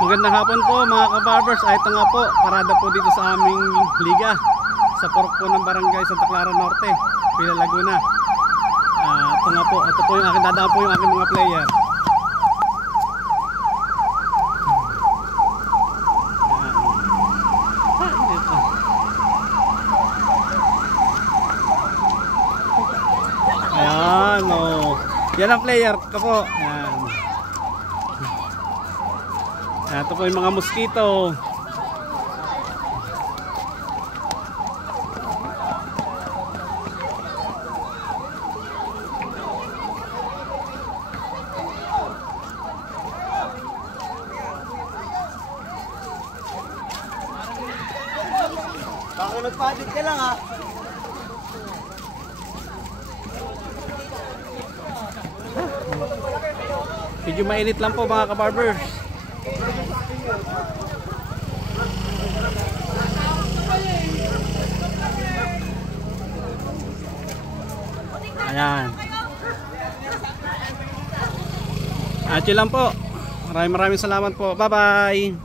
Magandang hapon po mga kabarbers. Ito nga po, parada po dito sa aming liga sa purok po ng barangay Santa Clara Norte, Pila Laguna. Ito nga po, ito po yung aking dadaan po yung aking mga player. Ayan, oh. Yan ang player ko po. Ayan. Ito po yung mga mosquito. Baka nagpadik ka lang ha. Medyo mainit lang po mga kabarbers. Ayan. At yun lang po. Maraming salamat po. Bye bye.